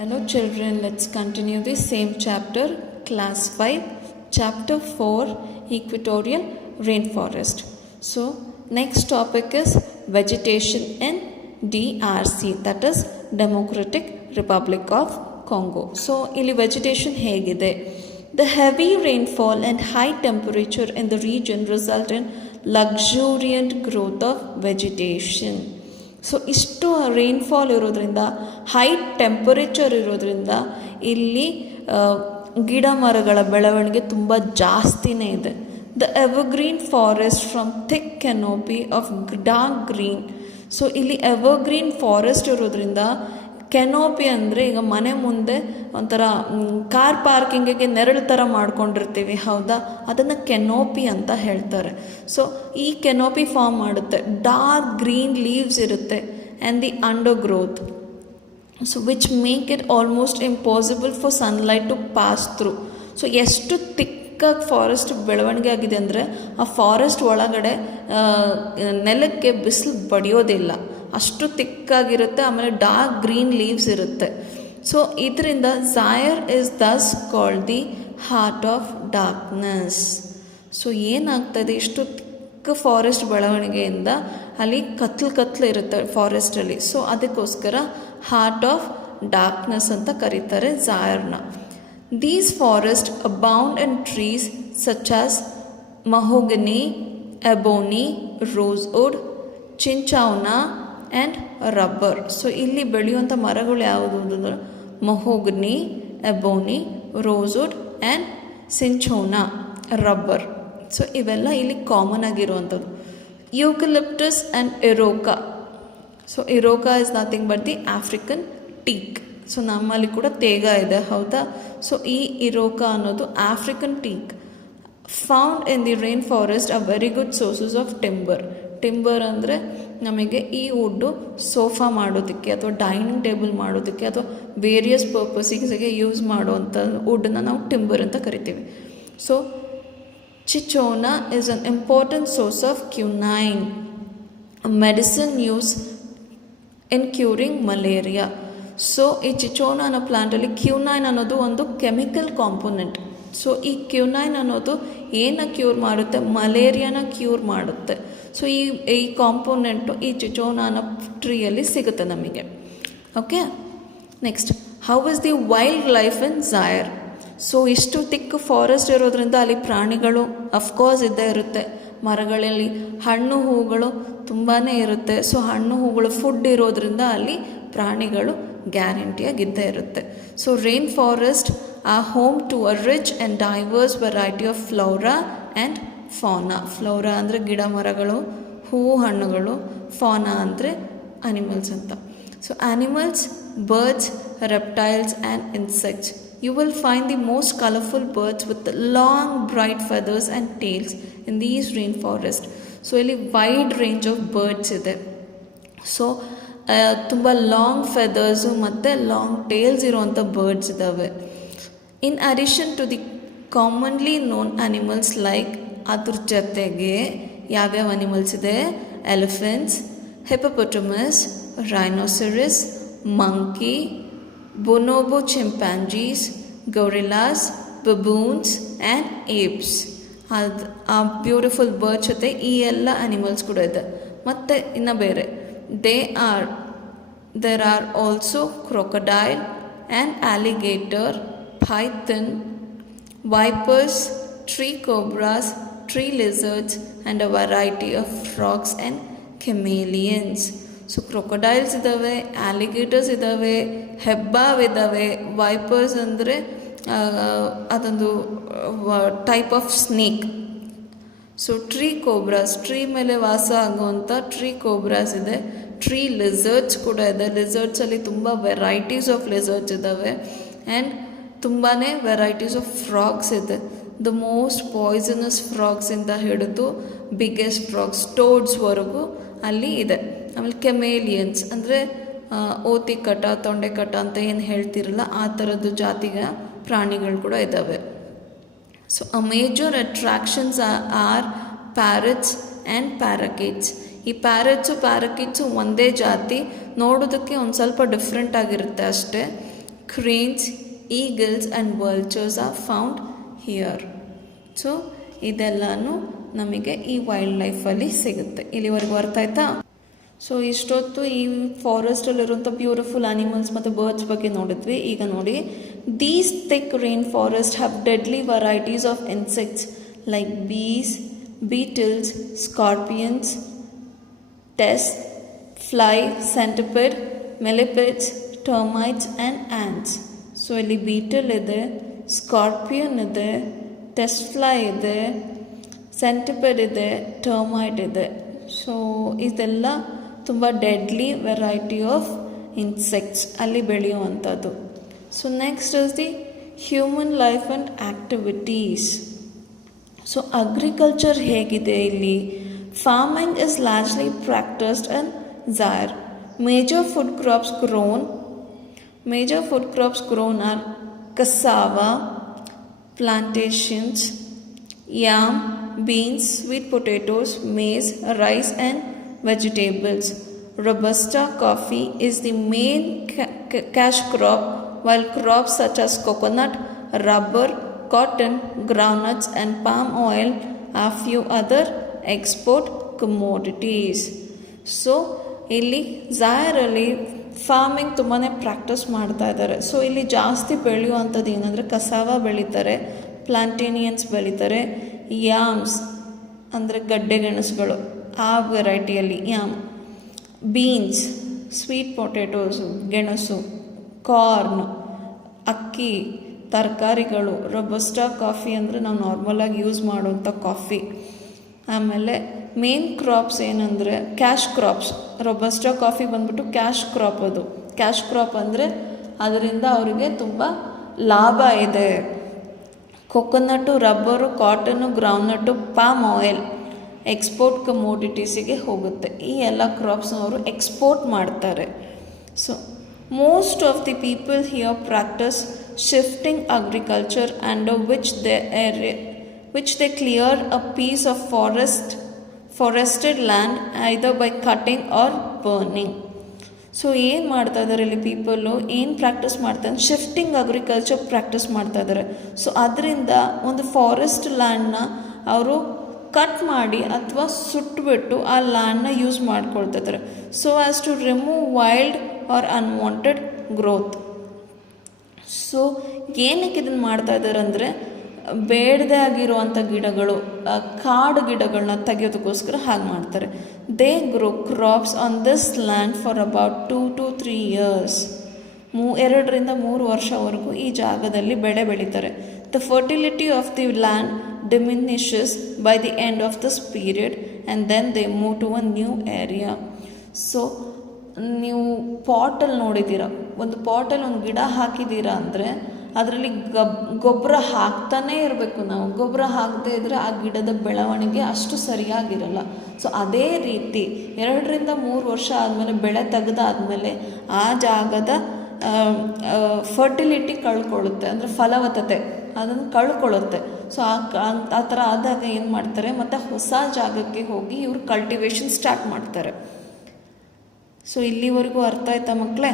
Hello children, let's continue the same chapter, class 5, chapter 4, equatorial rainforest. So next topic is vegetation in DRC, that is Democratic Republic of Congo. So ಇಲ್ಲಿ vegetation ಹೇಗಿದೆ? The heavy rainfall and high temperature in the region result in luxuriant growth of vegetation. So ಇಷ್ಟು rainfall ಇರೋದ್ರಿಂದ, high temperature ಇರೋದ್ರಿಂದ ಇಲ್ಲಿ ಗಿಡ ಮರಗಳ ಬೆಳವಣಿಗೆ ತುಂಬ ಜಾಸ್ತಿನೇ ಇದೆ. The evergreen forest from thick canopy of dark green. So ಇಲ್ಲಿ ಎವರ್ಗ್ರೀನ್ ಫಾರೆಸ್ಟ್ ಇರೋದ್ರಿಂದ, ಕೆನೋಪಿ ಅಂದರೆ ಈಗ ಮನೆ ಮುಂದೆ ಒಂಥರ ಕಾರ್ ಪಾರ್ಕಿಂಗಿಗೆ ನೆರಳು ಥರ ಮಾಡ್ಕೊಂಡಿರ್ತೀವಿ, ಹೌದಾ? ಅದನ್ನು ಕೆನೋಪಿ ಅಂತ ಹೇಳ್ತಾರೆ. ಸೊ ಈ ಕೆನೋಪಿ ಫಾರ್ಮ್ ಮಾಡುತ್ತೆ, ಡಾರ್ಕ್ ಗ್ರೀನ್ ಲೀವ್ಸ್ ಇರುತ್ತೆ and the undergrowth, so which make it almost impossible for sunlight to pass through. So ಎಷ್ಟು ತಿಕ್ಕಾಗಿ ಫಾರೆಸ್ಟ್ ಬೆಳವಣಿಗೆ ಆಗಿದೆ ಅಂದರೆ ಆ ಫಾರೆಸ್ಟ್ ಒಳಗಡೆ ನೆಲಕ್ಕೆ ಬಿಸಿಲು ಬಡಿಯೋದಿಲ್ಲ, ಅಷ್ಟು ತಿಕ್ಕಾಗಿರುತ್ತೆ. ಆಮೇಲೆ ಡಾರ್ಕ್ ಗ್ರೀನ್ ಲೀವ್ಸ್ ಇರುತ್ತೆ. ಸೊ ಇದರಿಂದ Zaire is thus called the heart of darkness. So ಏನಾಗ್ತದೆ, ಇಷ್ಟು ತಿಕ್ಕ ಫಾರೆಸ್ಟ್ ಬೆಳವಣಿಗೆಯಿಂದ ಅಲ್ಲಿ ಕತ್ಲು ಇರುತ್ತೆ ಫಾರೆಸ್ಟಲ್ಲಿ. ಸೊ ಅದಕ್ಕೋಸ್ಕರ ಹಾರ್ಟ್ ಆಫ್ ಡಾರ್ಕ್ನೆಸ್ ಅಂತ ಕರೀತಾರೆ ಝಾಯರ್ನ. These forest abound in trees such as mahogany, ebony, rosewood, cinchona and rubber. So ಇಲ್ಲಿ ಬೆಳೆಯುವಂಥ ಮರಗಳು ಯಾವುದು ಅಂದರೆ mahogany, ebony, rosewood and cinchona, rubber. So ಇವೆಲ್ಲ ಇಲ್ಲಿ ಕಾಮನ್ ಆಗಿರುವಂಥದ್ದು. Eucalyptus and iroko. So ಇರೋಕಾ is nothing but the African teak. So ನಮ್ಮಲ್ಲಿ ಕೂಡ ತೇಗ ಇದೆ, ಹೌದಾ? ಸೊ ಈ ಇರೋಕಾ ಅನ್ನೋದು African teak found in the rain forest are very good sources of timber. Timber ಅಂದರೆ ನಮಗೆ ಈ ವುಡ್ಡು ಸೋಫಾ ಮಾಡೋದಕ್ಕೆ ಅಥವಾ ಡೈನಿಂಗ್ ಟೇಬಲ್ ಮಾಡೋದಕ್ಕೆ ಅಥವಾ ವೇರಿಯಸ್ ಪರ್ಪಸಿಗೆ ಯೂಸ್ ಮಾಡುವಂಥ ವುಡ್ಡನ್ನು ನಾವು ಟಿಂಬರ್ ಅಂತ ಕರಿತೀವಿ. So cinchona is an important source of quinine, medicine use in curing malaria. So ಈ ಚಿಚೋನಾ ಅನ್ನೋ ಪ್ಲಾಂಟಲ್ಲಿ ಕ್ಯುನೈನ್ ಅನ್ನೋದು ಒಂದು ಕೆಮಿಕಲ್ ಕಾಂಪೋನೆಂಟ್. ಸೊ ಈ ಕ್ಯುನೈನ್ ಅನ್ನೋದು ಏನ ಕ್ಯೂರ್ ಮಾಡುತ್ತೆ? ಮಲೇರಿಯಾನ ಕ್ಯೂರ್ ಮಾಡುತ್ತೆ. ಸೊ ಈ ಕಾಂಪೋನೆಂಟು ಈ ಚಿಚೋನಾ ಅನ್ನೋ ಟ್ರೀಯಲ್ಲಿ ಸಿಗುತ್ತೆ ನಮಗೆ. Okay, next, how is the wild life in Zaire? So ಇಷ್ಟು ತಿಕ್ಕ ಫಾರೆಸ್ಟ್ ಇರೋದ್ರಿಂದ ಅಲ್ಲಿ ಪ್ರಾಣಿಗಳು ಅಫ್ಕೋರ್ಸ್ ಇದ್ದೇ ಇರುತ್ತೆ. ಮರಗಳಲ್ಲಿ ಹಣ್ಣು ಹೂಗಳು ತುಂಬಾ ಇರುತ್ತೆ. ಸೊ ಹಣ್ಣು ಹೂಗಳು ಫುಡ್ ಇರೋದ್ರಿಂದ ಅಲ್ಲಿ ಪ್ರಾಣಿಗಳು ಗ್ಯಾರಂಟಿಯಾಗಿದ್ದೇ ಇರುತ್ತೆ. So rain forest are home to a rich and diverse variety of flora and fauna. Flora ಅಂದರೆ ಗಿಡ ಮರಗಳು, ಹೂವು ಹಣ್ಣುಗಳು, ಫಾನಾ ಅಂದರೆ ಅನಿಮಲ್ಸ್ ಅಂತ. So animals, birds, reptiles and insects. You will find the most colorful birds with long bright feathers and tails in these rainforest. So ಇಲ್ಲಿ wide range of birds ಇದೆ. So ತುಂಬ ಲಾಂಗ್ ಫೆದರ್ಸು ಮತ್ತು long tails ಇರುವಂಥ birds ಇದ್ದಾವೆ. In addition to the commonly known animals like, ಅದ್ರ ಜೊತೆಗೆ ಯಾವ್ಯಾವ animals ಇದೆ? Elephants, hippopotamus, rhinoceros, monkey, bonobo chimpanzees, gorillas, baboons and apes. ಅದು ಆ ಬ್ಯೂಟಿಫುಲ್ ಬರ್ಡ್ ಜೊತೆ ಈ ಎಲ್ಲ ಅನಿಮಲ್ಸ್ ಕೂಡ ಇದೆ. ಮತ್ತು ಇನ್ನು ಬೇರೆ there are also crocodile and alligator, python, vipers, tree cobras, tree lizards and a variety of frogs and chameleons. So crocodiles ಇದ್ದಾವೆ, ಆಲಿಗೇಟರ್ಸ್ ಇದ್ದಾವೆ, ಹೆಬ್ಬಾವ್ ಇದ್ದಾವೆ, ವೈಪರ್ಸ್ ಅಂದರೆ ಅದೊಂದು type of snake. So tree cobras, tree ಮೇಲೆ ವಾಸ ಆಗುವಂಥ ಟ್ರೀ ಕೋಬ್ರಾಸ್ ಇದೆ. ಟ್ರೀ ಲಿಸರ್ಡ್ಸ್ ಕೂಡ ಇದೆ. ಲಿಸರ್ಡ್ಸಲ್ಲಿ ತುಂಬ ವೆರೈಟೀಸ್ ಆಫ್ ಲಿಸರ್ಡ್ಸ್ ಇದ್ದಾವೆ ಆ್ಯಂಡ್ ತುಂಬಾ ವೆರೈಟೀಸ್ ಆಫ್ ಫ್ರಾಗ್ಸ್ ಇದೆ. ದ ಮೋಸ್ಟ್ ಪಾಯ್ಸನಸ್ ಫ್ರಾಗ್ಸಿಂದ ಹಿಡಿದು ಬಿಗ್ಗೆಸ್ಟ್ ಫ್ರಾಗ್ಸ್, ಟೋಡ್ಸ್ವರೆಗೂ ಅಲ್ಲಿ ಇದೆ. ಆಮೇಲೆ ಕೆಮೇಲಿಯನ್ಸ್ ಅಂದರೆ ಓತಿಕಟ, ತೊಂಡೆಕಟ ಅಂತ ಏನು ಹೇಳ್ತಿರಲ್ಲ, ಆ ಥರದ್ದು ಜಾತಿಗ ಪ್ರಾಣಿಗಳು ಕೂಡ ಇದ್ದಾವೆ. So a major attractions are parrots and parakeets. ಈ ಪ್ಯಾರಟ್ಸು ಒಂದೇ ಜಾತಿ, ನೋಡೋದಕ್ಕೆ ಒಂದು ಸ್ವಲ್ಪ ಡಿಫ್ರೆಂಟ್ ಆಗಿರುತ್ತೆ ಅಷ್ಟೇ. cranes, eagles and vultures are found here. So ಇದೆಲ್ಲನೂ ನಮಗೆ ಈ ವೈಲ್ಡ್ ಲೈಫಲ್ಲಿ ಸಿಗುತ್ತೆ. ಇಲ್ಲಿವರೆಗೂ ಅರ್ಥ ಆಯ್ತಾ? ಸೊ ಇಷ್ಟೊತ್ತು ಈ ಫಾರೆಸ್ಟಲ್ಲಿರುವಂಥ ಬ್ಯೂಟಿಫುಲ್ ಆನಿಮಲ್ಸ್ ಮತ್ತು ಬರ್ಡ್ಸ್ ಬಗ್ಗೆ ನೋಡಿದ್ವಿ. ಈಗ ನೋಡಿ, these thick rain forest have deadly varieties of insects like bees, beetles, scorpions, tests, fly, centipede, millipedes, termites and ants. So ಇಲ್ಲಿ ಬೀಟಲ್ ಇದೆ, ಸ್ಕಾರ್ಪಿಯನ್ ಇದೆ, ಟೆಸ್ಟ್ ಫ್ಲೈ ಇದೆ, ಸೆಂಟಿಪೆಡ್ ಇದೆ, ಟರ್ಮೈಟ್ ಇದೆ. ಸೊ ಇದೆಲ್ಲ ತುಂಬ ಡೆಡ್ಲಿ ವೆರೈಟಿ ಆಫ್ ಇನ್ಸೆಕ್ಟ್ಸ್ ಅಲ್ಲಿ ಬೆಳೆಯುವಂಥದ್ದು. So next is the human life and activities. So agriculture ಹೇಗಿದೆ ಇಲ್ಲಿ? Farming is largely practised in Zaire. Major food crops grown are cassava, plantations, yam, beans, sweet potatoes, maize, rice and vegetables. Robusta coffee is the main cash crop, while crops such as coconut, rubber, cotton, groundnuts and palm oil are few other export commodities. So ಇಲ್ಲಿ ಝಾಯರಲ್ಲಿ farming ತುಂಬಾ practice ಮಾಡ್ತಾ ಇದ್ದಾರೆ. So ಇಲ್ಲಿ ಜಾಸ್ತಿ ಬೆಳೆಯುವಂಥದ್ದು ಏನಂದರೆ ಕಸಾವ ಬೆಳೀತಾರೆ, ಪ್ಲಾಂಟೇನಿಯನ್ಸ್ ಬೆಳೀತಾರೆ, ಯಾಮ್ಸ್ ಅಂದರೆ ಗಡ್ಡೆ ಗೆಣಸುಗಳು ಆ ವೆರೈಟಿಯಲ್ಲಿ ಯಾಮ್, ಬೀನ್ಸ್ ಸ್ವೀಟ್ ಪೊಟೆಟೋಸು ಗೆಣಸು, ಕಾರ್ನ್ ಅಕ್ಕಿ, ತರಕಾರಿಗಳು, ರೊಬಸ್ಟಾ ಕಾಫಿ ಅಂದರೆ ನಾವು ನಾರ್ಮಲಾಗಿ ಯೂಸ್ ಮಾಡುವಂಥ ಕಾಫಿ. ಆಮೇಲೆ ಮೇನ್ ಕ್ರಾಪ್ಸ್ ಏನಂದರೆ ಕ್ಯಾಶ್ ಕ್ರಾಪ್ಸ್. ರೊಬಸ್ಟಾ ಕಾಫಿ ಬಂದ್ಬಿಟ್ಟು ಕ್ಯಾಶ್ ಕ್ರಾಪ್. ಅದು ಕ್ಯಾಶ್ ಕ್ರಾಪ್ ಅಂದರೆ ಅದರಿಂದ ಅವರಿಗೆ ತುಂಬ ಲಾಭ ಇದೆ. Coconut, rubber, cotton, groundnut, palm oil export ಕಮೋಡಿಟೀಸಿಗೆ ಹೋಗುತ್ತೆ. ಈ ಎಲ್ಲ ಕ್ರಾಪ್ಸ್ನ ಅವರು ಎಕ್ಸ್ಪೋರ್ಟ್ ಮಾಡ್ತಾರೆ. So most of the people here practise shifting agriculture under which they clear a piece of forested land either by cutting or burning. So ಏನು ಮಾಡ್ತಾ ಇದ್ದಾರೆ ಇಲ್ಲಿ ಪೀಪಲ್ಲು? ಏನು ಪ್ರಾಕ್ಟೀಸ್ ಮಾಡ್ತಾರೆ? ಶಿಫ್ಟಿಂಗ್ ಅಗ್ರಿಕಲ್ಚರ್ ಪ್ರಾಕ್ಟೀಸ್ ಮಾಡ್ತಾ ಇದ್ದಾರೆ. ಸೊ ಅದರಿಂದ ಒಂದು ಫಾರೆಸ್ಟ್ ಲ್ಯಾಂಡ್ನ ಅವರು ಕಟ್ ಮಾಡಿ ಅಥವಾ ಸುಟ್ಟುಬಿಟ್ಟು ಆ ಲ್ಯಾಂಡ್ನ ಯೂಸ್ ಮಾಡ್ಕೊಳ್ತಾ ಇದ್ದಾರೆ. So as to remove wild or unwanted growth. So ಏನಕ್ಕೆ ಇದನ್ನು ಮಾಡ್ತಾ ಇದ್ದಾರೆ ಅಂದರೆ ಬೇಡದೇ ಆಗಿರುವಂಥ ಗಿಡಗಳು, ಕಾಡು ಗಿಡಗಳನ್ನ ತೆಗೆಯೋದಕ್ಕೋಸ್ಕರ ಹಾಗೆ ಮಾಡ್ತಾರೆ. They grow crops on this land for about 2 to 3 years. 2 to 3 ವರ್ಷವರೆಗೂ ಈ ಜಾಗದಲ್ಲಿ ಬೆಳೆ ಬೆಳೀತಾರೆ. The fertility of the land diminishes by the end of this period and then they move to a new area. So ನೀವು ಪಾಟಲ್ಲಿ ನೋಡಿದ್ದೀರ, ಒಂದು ಪಾಟಲ್ಲಿ ಒಂದು ಗಿಡ ಹಾಕಿದ್ದೀರಾ ಅಂದರೆ ಅದರಲ್ಲಿ ಗೊಬ್ಬರ ಹಾಕ್ತಾನೇ ಇರಬೇಕು. ನಾವು ಗೊಬ್ಬರ ಹಾಕದೇ ಇದ್ದರೆ ಆ ಗಿಡದ ಬೆಳವಣಿಗೆ ಅಷ್ಟು ಸರಿಯಾಗಿರಲ್ಲ. ಸೊ ಅದೇ ರೀತಿ 2 to 3 ವರ್ಷ ಆದಮೇಲೆ ಬೆಳೆ ತೆಗೆದಾದ್ಮೇಲೆ ಆ ಜಾಗದ ಫರ್ಟಿಲಿಟಿ ಕಳ್ಕೊಳ್ಳುತ್ತೆ, ಅಂದರೆ ಫಲವತ್ತತೆ ಅದನ್ನು ಕಳ್ಕೊಳ್ಳುತ್ತೆ. ಸೊ ಆ ಥರ ಆದಾಗ ಏನು ಮಾಡ್ತಾರೆ, ಮತ್ತು ಹೊಸ ಜಾಗಕ್ಕೆ ಹೋಗಿ ಇವರು ಕಲ್ಟಿವೇಷನ್ ಸ್ಟಾರ್ಟ್ ಮಾಡ್ತಾರೆ. ಸೊ ಇಲ್ಲಿವರೆಗೂ ಅರ್ಥ ಆಯ್ತಾ ಮಕ್ಕಳೇ?